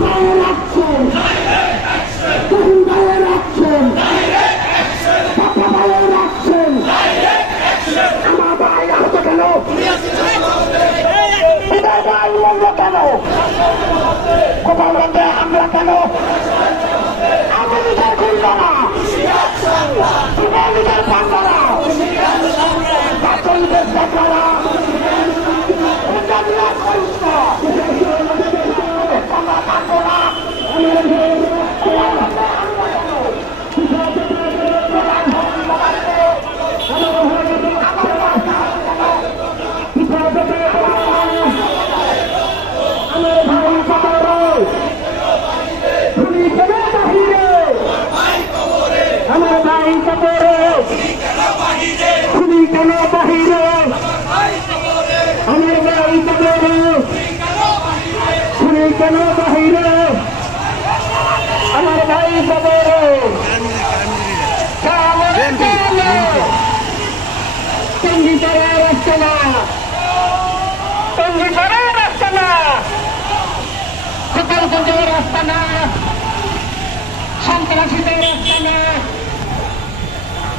Fire action, Tuhin fire action, papa fire action. আমার ভাই আহত কেন? হৃদয় ভাই মূল্য কেন? গোপালগঞ্জে হামলা কেন? আওয়ামী লীগের গুন্ডারা, যুবলীগের পান্ডারা, ছাত্রলীগের ছাত্ররা গুন্ডামিয়া করিস না, আমরা মানব না। আমার ভাই কবরে, খুনি কেন বাহিরে? আমার ভাই কবরে, খুনি কেন বাহিরে? আমার ভাই কবরে, টঙ্গী পাড়ার রাস্তা না, টঙ্গী পাড়ার রাস্তা না, গোপালগঞ্জের রাস্তা না, সন্ত্রাসীদের রাস্তা না।